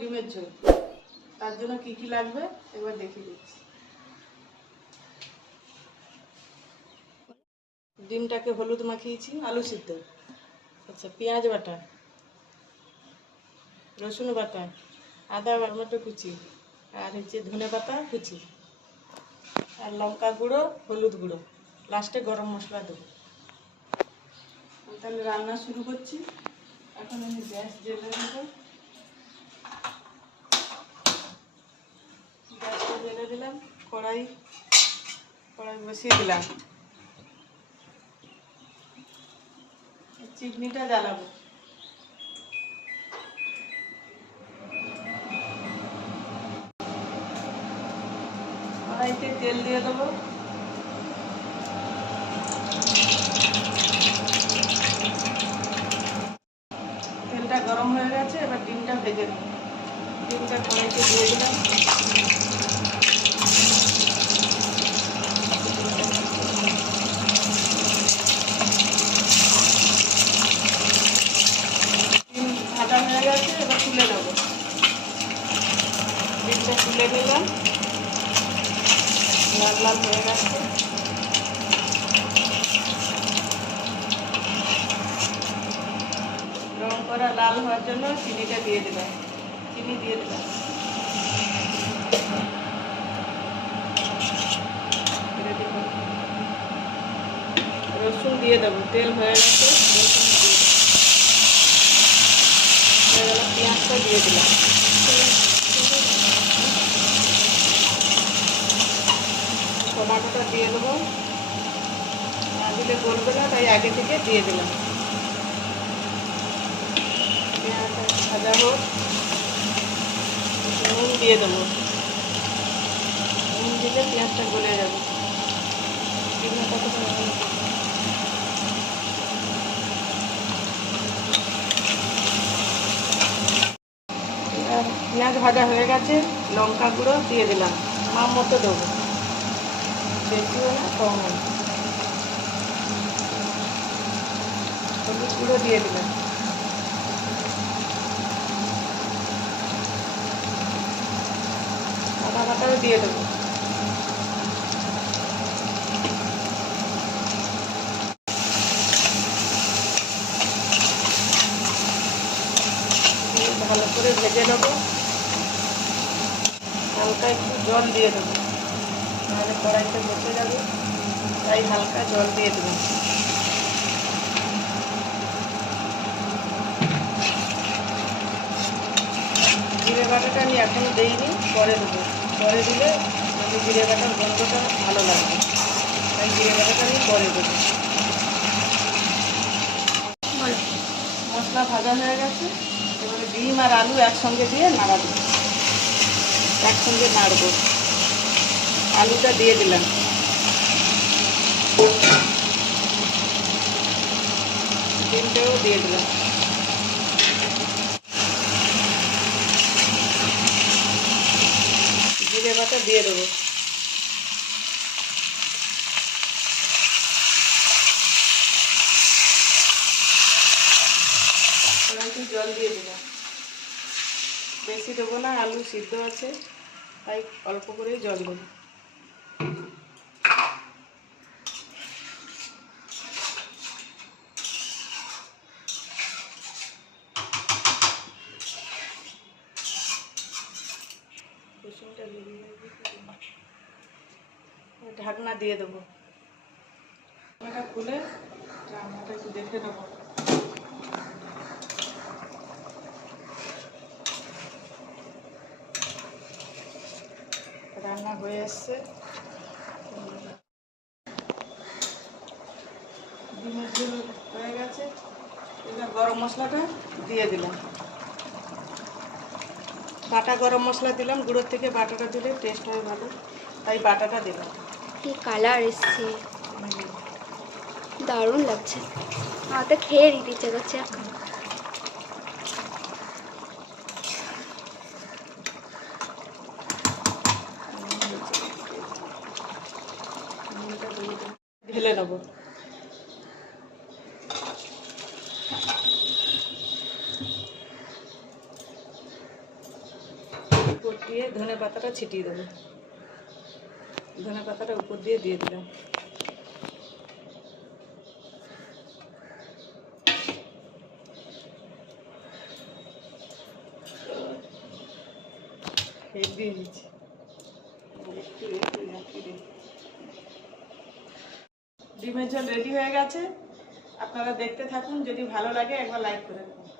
ডিমের ঝোল। তার জন্য কি কি লাগবে? এবার দেখিয়ে দিচ্ছি। ডিমটাকে হলুদ মাখিয়েছি, আলু সিদ্ধ। আচ্ছা পেঁয়াজ বাটা, রসুন বাটা, আদা, টমেটো কুচি, আর হচ্ছে ধনে পাতা কুচি, আর লঙ্কা গুঁড়ো, হলুদ গুঁড়ো। লাস্টে গরম মশলা দেবো। তাহলে রান্না শুরু করছি। এখন আমি গ্যাস জ্বেলে দেবো দিলাম, কড়াই কড়াই বসিয়ে দিলাম। চিকনিটা জ্বালাবো। কড়াইতে তেল দিয়ে দেবো। তেলটা গরম হয়ে গেছে, এবার ডিমটা ভেজে দেবো ডিমটা কড়াইতে দিয়ে দিলাম। তুলে নিলাম। লাল লাল হয়ে গেছে। রং করা লাল হওয়ার জন্য চিনিটা দিয়ে দিলাম চিনি দিয়ে দিলাম Ready করো। রসুন দিয়ে দেবো, তেল হয়ে গেছে, রসুন দিয়ে দেবো। পেঁয়াজটা দিয়ে দিলাম। টমাটোটা দিয়ে দেবো। না দিলে গলবে না, তাই আগে থেকে দিয়ে দিলাম। পেঁয়াজটা ভাজা হোক, নুন দিয়ে দেবো। নুন দিলে পেঁয়াজটা গলে যাবে ডিমের কতটা হবে? এবার পেঁয়াজ ভাজা হয়ে গেছে, লঙ্কা গুঁড়ো দিয়ে দিলাম। মাম মতো দেবো। বেশিও না কম হলুদ গুঁড়ো দিয়ে দিলাম। আদা বাটাও দিয়ে দেবো দিয়ে ভালো করে ভেজে নেব। হালকা একটু জল দিয়ে দেবো। নাহলে কড়াইতে বসে যাবে। তাই হালকা জল দিয়ে দেবো। জিরে বাটাটা আমি এখনও দিইনি, পরে দেবো। পরে দিলে আমি জিরে বাটার গন্ধটা ভালো লাগবে। তাই জিরে বাটাটা আমি পরে দেবো। মশলা ভাজা হয়ে গেছে। এবারে ডিম আর আলু একসঙ্গে দিয়ে নাড়াবো। একসঙ্গে নাড়বো। আলুটা দিয়ে দিলাম। ডিমটাও দিয়ে দিলাম। দিয়ে দেবো কড়াইতে জল দিয়ে দিলাম। বেশি দেবো না, আলু সিদ্ধ আছে, তাই অল্প করেই জল দেবো। ঢাকনা দিয়ে দেবো। ঢাকনাটা খুলে রান্নাটা একটু দেখে নেব। রান্না হয়ে এসছে ডিমের ঝোল হয়ে গেছে। এবার গরম মশলাটা দিয়ে দিলাম। বাটা গরম মশলা দিলাম গুঁড়োর থেকে বাটাটা দিলে টেস্ট হয় ভালো। তাই বাটাটা দিলাম। কি কালার এসছে? দারুণ লাগছে। আমার তো খেয়ে দিতে ইচ্ছে করছে এখন। ঢেলে নেব। দিয়ে ধনে পাতাটা ছিটিয়ে দেবো। ধনে পাতাটা উপর দিয়ে দিয়ে দিলাম। হেভি হয়েছে একটু একটু একটু রে। ডিমের ঝোল রেডি হয়ে গেছে। আপনারা দেখতে থাকুন, যদি ভালো লাগে একবার লাইক করে দেবেন